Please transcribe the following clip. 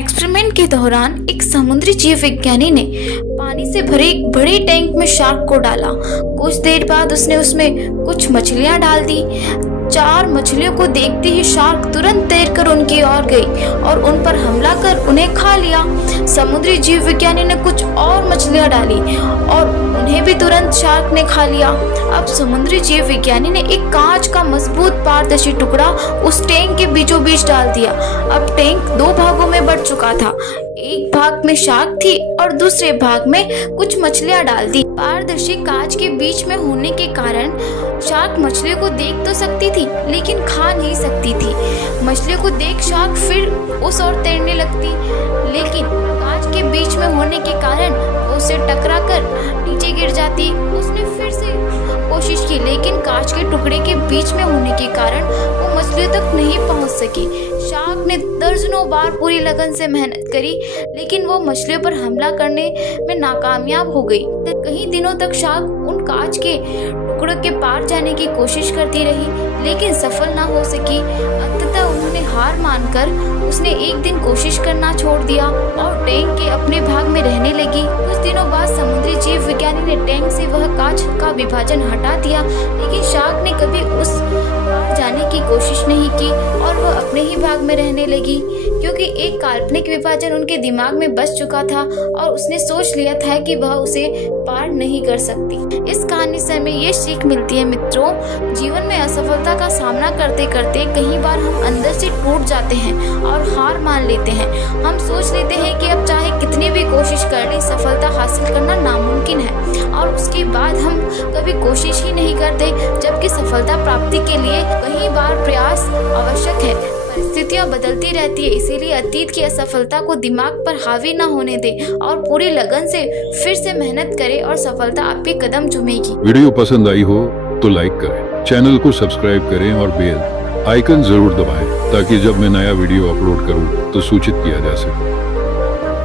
Experiment के दौरान एक समुद्री जीव विज्ञानी ने पानी से भरे एक बड़े टैंक में शार्क को डाला। कुछ देर बाद उसने उसमें कुछ मछलियां डाल दी। 4 मछलियों को देखते ही शार्क तुरंत तैरकर उनकी ओर गई और उन पर हमला कर उन्हें खा लिया। समुद्री जीव विज्ञानी ने कुछ और मछलियां डाली और उन्हें भी तुरंत शार्क ने खा लिया। अब समुद्री जीव विज्ञानी ने एक कांच का मजबूत पारदर्शी टुकड़ा उस टैंक के बीचों बीच डाल दिया। अब टैंक 2 भागों में बंट चुका था। एक भाग में शार्क थी और दूसरे भाग में कुछ मछलियां डाल दी। पारदर्शी कांच के बीच में होने के कारण शार्क मछलियों को देख तो सकती थी लेकिन खा नहीं सकती थी। मछलियों को देख शार्क फिर उस ओर तैरने लगती, लेकिन कांच के बीच में होने के कारण वो उसे टकरा कर नीचे गिर जाती। उसने फिर से कोशिश की लेकिन कांच के टुकड़े के बीच में होने के कारण वो मछलियों तक नहीं पहुंच सकी। शार्क ने दर्जनों बार पूरी लगन से मेहनत करी लेकिन वो मछलियों पर हमला करने में नाकामयाब हो गई। कई दिनों तक शार्क उन कांच के टुकड़ों के पार जाने की कोशिश करती रही लेकिन सफल ना हो सकी। अंततः उन्होंने हार मानकर उसने एक दिन कोशिश करना छोड़ दिया और टैंक के अपने भाग में रहने लगी। कुछ दिनों बाद समुद्री जीव विज्ञानी ने टैंक से वह कांच का विभाजन हटा दिया, लेकिन शार्क ने कभी उस पार जाने की कोशिश नहीं की और वह अपने ही भाग में रहने लगी, क्योंकि एक काल्पनिक विभाजन उनके दिमाग में बस चुका था और उसने सोच लिया था कि वह उसे पार नहीं कर सकती। इस कहानी से हमें ये सीख मिलती है मित्रों, जीवन में असफलता का सामना करते करते कई बार हम अंदर से टूट जाते हैं और हार मान लेते हैं। हम सोच लेते हैं कि अब चाहे कितनी भी कोशिश कर ले सफलता हासिल करना नामुमकिन है और उसके बाद हम कभी कोशिश ही नहीं करते, जबकि सफलता प्राप्ति के लिए कई बार प्रयास आवश्यक है। परिस्थितियां बदलती रहती है, इसीलिए अतीत की असफलता को दिमाग पर हावी न होने दे और पूरी लगन से फिर से मेहनत करें और सफलता आपके कदम चूमेगी। वीडियो पसंद आई हो तो लाइक करें, चैनल को सब्सक्राइब करें और बेल आइकन जरूर दबाएं ताकि जब मैं नया वीडियो अपलोड करूं तो सूचित किया जा सके।